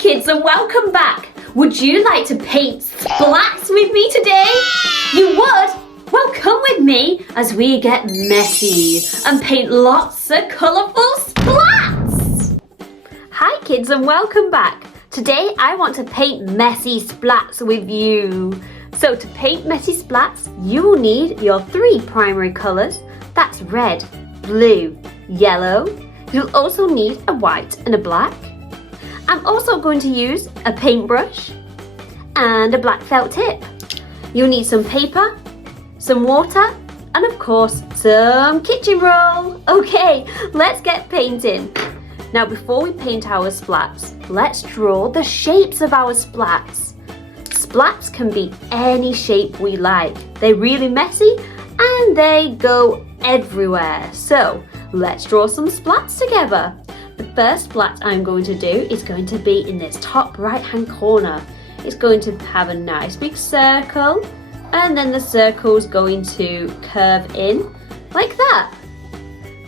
kids, and welcome back. Would you like to paint splats with me today? You would? Well, come with me as we get messy and paint lots of colourful splats. Hi kids, and welcome back. Today I want to paint messy splats with you. So to paint messy splats, you will need your 3 primary colours. That's red, blue, yellow. You'll also need a white and a black. I'm also going to use a paintbrush and a black felt tip. You'll need some paper, some water, and of course some kitchen roll. Okay, let's get painting. Now before we paint our splats, let's draw the shapes of our splats. Splats can be any shape we like. They're really messy and they go everywhere. So let's draw some splats together. The first splat I'm going to do is going to be in this top right hand corner. It's going to have a nice big circle, and then the circle's going to curve in like that.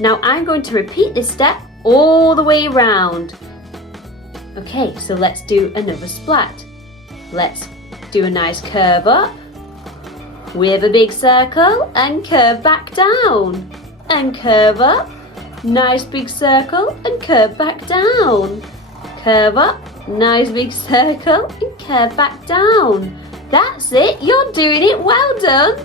Now I'm going to repeat this step all the way around. Okay, so let's do another splat. Let's do a nice curve up with a big circle and curve back down and curve up. Nice big circle and curve back down. Curve up, nice big circle and curve back down. That's it, you're doing it, well done.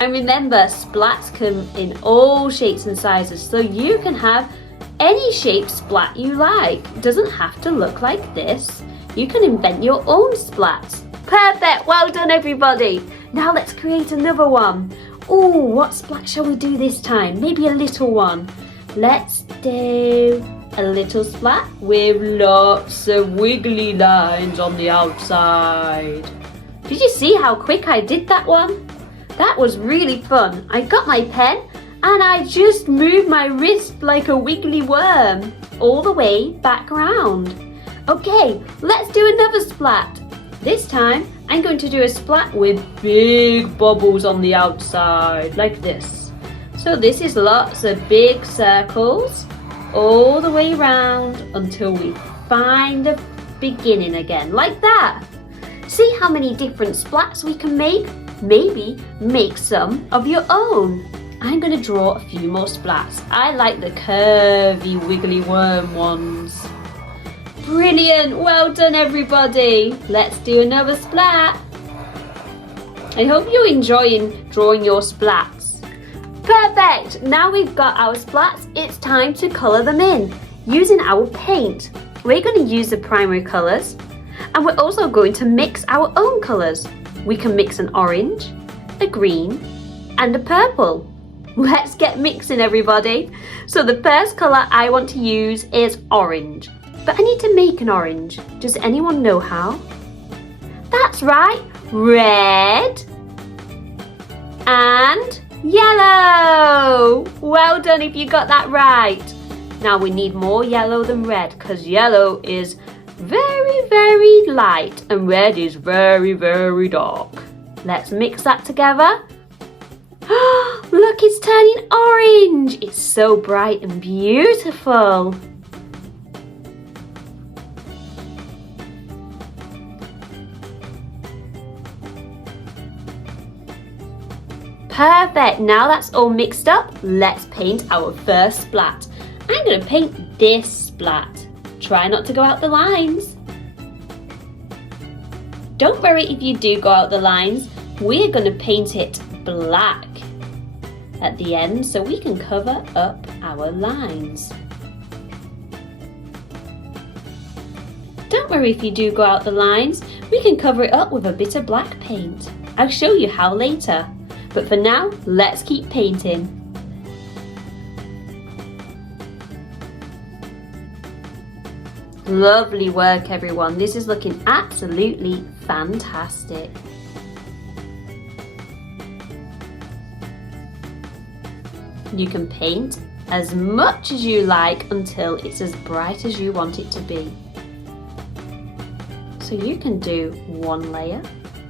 And remember, splats come in all shapes and sizes, so you can have any shape splat you like. It doesn't have to look like this. You can invent your own splats. Perfect, well done everybody. Now let's create another one. Oh, what splat shall we do this time? Maybe a little one. Let's do a little splat with lots of wiggly lines on the outside. Did you see how quick I did that one? That was really fun. I got my pen and I just moved my wrist like a wiggly worm all the way back around. Okay, let's do another splat. This time I'm going to do a splat with big bubbles on the outside like this. So this is lots of big circles all the way around until we find the beginning again, like that. See how many different splats we can make? Maybe make some of your own. I'm going to draw a few more splats. I like the curvy wiggly worm ones. Brilliant, well done everybody. Let's do another splat. I hope you're enjoying drawing your splats. Perfect! Now we've got our splats, it's time to colour them in using our paint. We're going to use the primary colours and we're also going to mix our own colours. We can mix an orange, a green and a purple. Let's get mixing everybody. So the first colour I want to use is orange, but I need to make an orange. Does anyone know how? That's right, red and yellow! Well done if you got that right. Now we need more yellow than red because yellow is very, very light and red is very, very dark. Let's mix that together. Look, it's turning orange. It's so bright and beautiful. Perfect, now that's all mixed up, let's paint our first splat. I'm going to paint this splat. Try not to go out the lines. Don't worry if you do go out the lines, we're going to paint it black at the end so we can cover up our lines. Don't worry if you do go out the lines, we can cover it up with a bit of black paint. I'll show you how later. But for now, let's keep painting. Lovely work everyone, this is looking absolutely fantastic. You can paint as much as you like until it's as bright as you want it to be. So you can do 1 layer,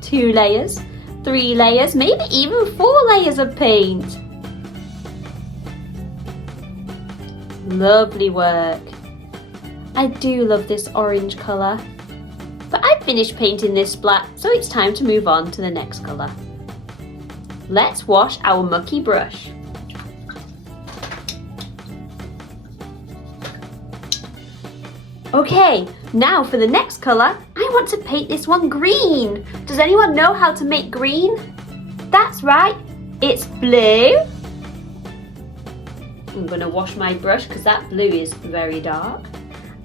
2 layers, 3 layers, maybe even 4 layers of paint. Lovely work. I do love this orange colour. finished painting this splat, so it's time to move on to the next colour. Let's wash our mucky brush. Okay, now for the next colour, I want to paint this one green. Does anyone know how to make green? That's right, it's blue. I'm going to wash my brush because that blue is very dark.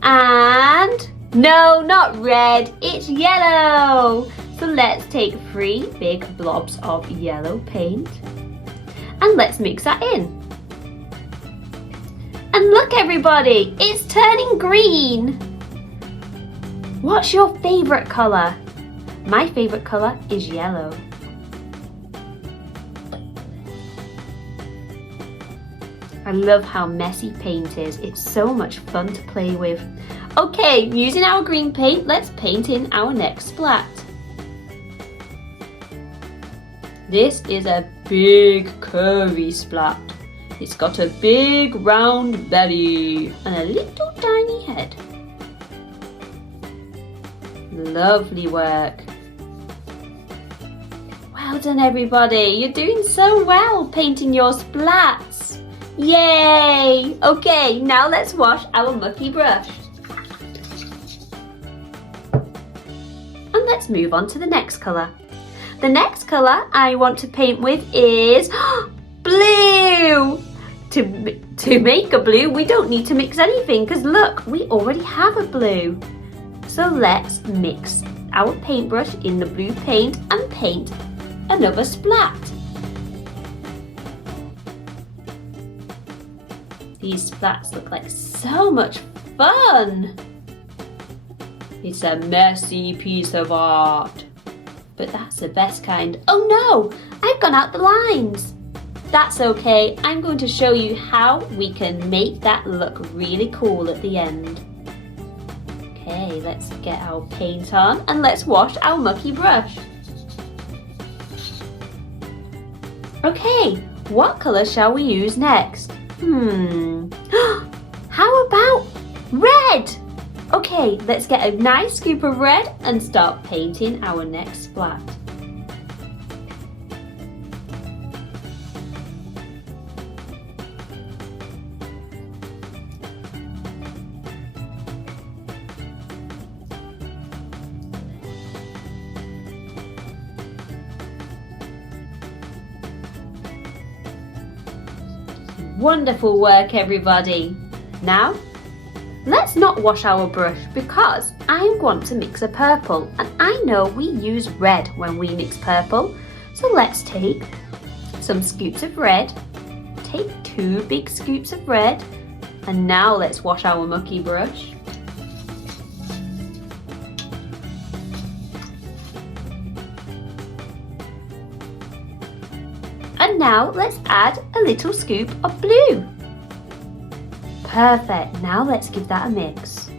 And no, not red, it's yellow. So let's take 3 big blobs of yellow paint and let's mix that in. And look everybody, it's turning green. What's your favourite colour? My favourite colour is yellow. I love how messy paint is. It's so much fun to play with. Okay, using our green paint, let's paint in our next splat. This is a big curvy splat. It's got a big round belly and a little tiny head. Lovely work. Well done everybody, you're doing so well painting your splats. Yay! Okay, now let's wash our mucky brush. And let's move on to the next colour. The next colour I want to paint with is blue! To make a blue, we don't need to mix anything because look, we already have a blue. So let's mix our paintbrush in the blue paint and paint another splat. These splats look like so much fun. It's a messy piece of art, but that's the best kind. Oh no, I've gone out the lines. That's okay, I'm going to show you how we can make that look really cool at the end. Okay, let's get our paint on and let's wash our mucky brush. Okay, what colour shall we use next? How about red? Okay, let's get a nice scoop of red and start painting our next splat. Wonderful work everybody. Now, let's not wash our brush because I want to mix a purple and I know we use red when we mix purple. So let's take some scoops of red, take 2 big scoops of red, and now let's wash our mucky brush. And now let's add a little scoop of blue. Perfect, now let's give that a mix.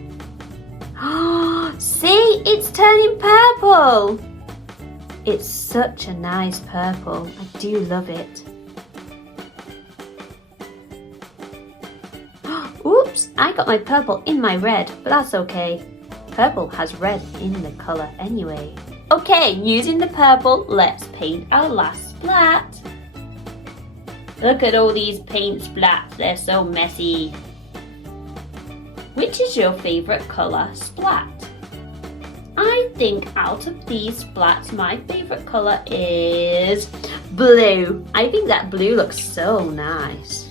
See, it's turning purple. It's such a nice purple, I do love it. Oops, I got my purple in my red, but that's okay. Purple has red in the colour anyway. Okay, using the purple, let's paint our last splat. Look at all these paint splats, they're so messy. Which is your favourite colour splat? I think out of these splats, my favourite colour is blue. I think that blue looks so nice.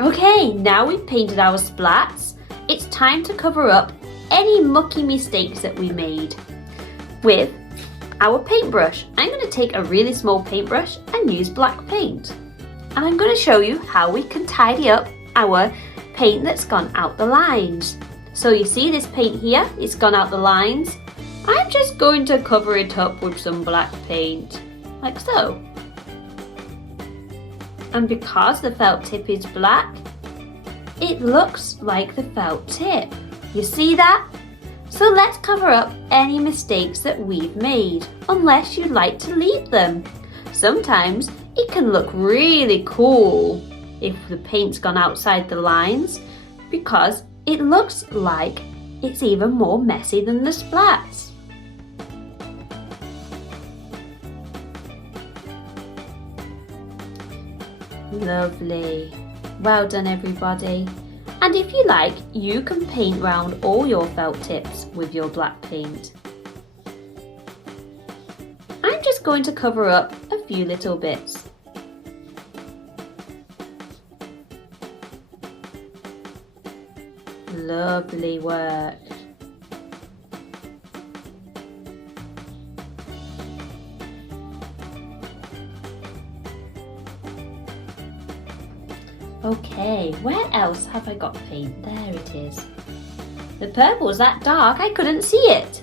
Okay, now we've painted our splats, it's time to cover up any mucky mistakes that we made with our paintbrush. I'm going to take a really small paintbrush and use black paint. And I'm going to show you how we can tidy up our paint that's gone out the lines. So you see this paint here, it's gone out the lines. I'm just going to cover it up with some black paint, like so. And because the felt tip is black, it looks like the felt tip. You see that? So let's cover up any mistakes that we've made, unless you'd like to leave them. Sometimes it can look really cool if the paint's gone outside the lines because it looks like it's even more messy than the Splats. Lovely. Well done, everybody. And if you like, you can paint round all your felt tips with your black paint. I'm just going to cover up a few little bits. Lovely work. Okay, where else have I got paint? There it is. The purple's that dark, I couldn't see it.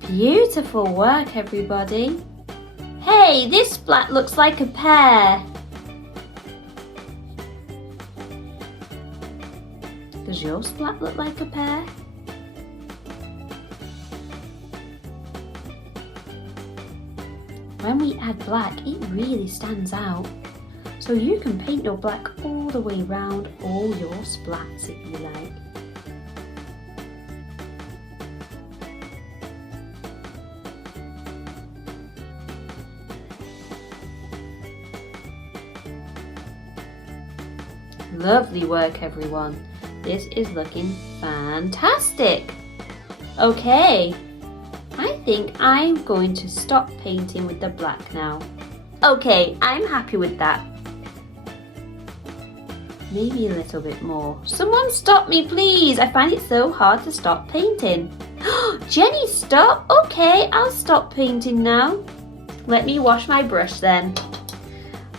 Beautiful work, everybody. Hey, this splat looks like a pear. Does your splat look like a pear? When we add black, it really stands out. So you can paint your black all the way round all your splats if you like. Lovely work, everyone. This is looking fantastic. Okay, I think I'm going to stop painting with the black now. Okay, I'm happy with that. Maybe a little bit more. Someone stop me, please. I find it so hard to stop painting. Jenny, stop. Okay, I'll stop painting now. Let me wash my brush then.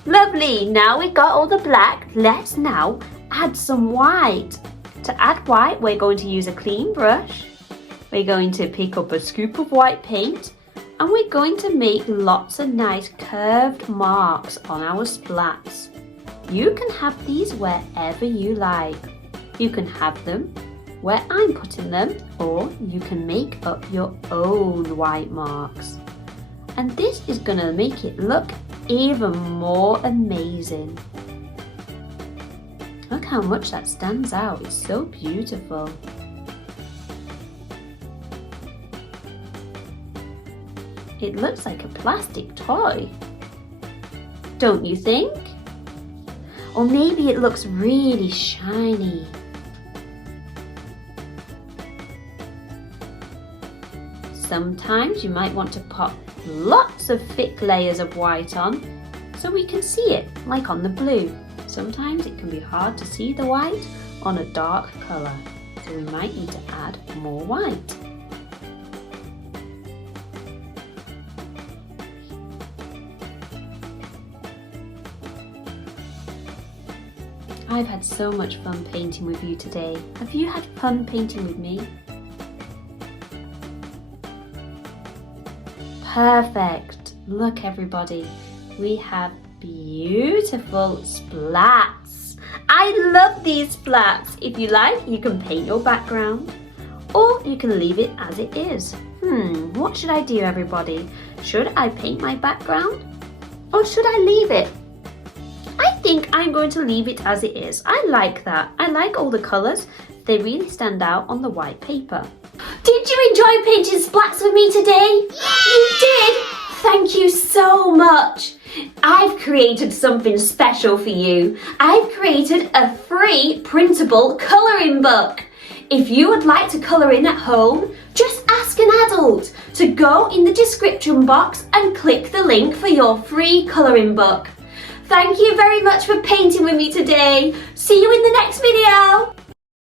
Lovely. Now we've got all the black. Let's now add some white. To add white, we're going to use a clean brush. We're going to pick up a scoop of white paint and we're going to make lots of nice curved marks on our splats. You can have these wherever you like. You can have them where I'm putting them, or you can make up your own white marks. And this is going to make it look even more amazing. Look how much that stands out. It's so beautiful. It looks like a plastic toy. Don't you think? Or maybe it looks really shiny. Sometimes you might want to pop lots of thick layers of white on so we can see it, like on the blue. Sometimes it can be hard to see the white on a dark colour, so we might need to add more white. I've had so much fun painting with you today. Have you had fun painting with me? Perfect. Look, everybody, we have beautiful splats. I love these splats. If you like, you can paint your background or you can leave it as it is. What should I do, everybody? Should I paint my background or should I leave it? I think I'm going to leave it as it is. I like that. I like all the colours. They really stand out on the white paper. Did you enjoy painting splats with me today? You did? Thank you so much. I've created something special for you. I've created a free printable colouring book. If you would like to colour in at home, just ask an adult to go in the description box and click the link for your free colouring book. Thank you very much for painting with me today. See you in the next video.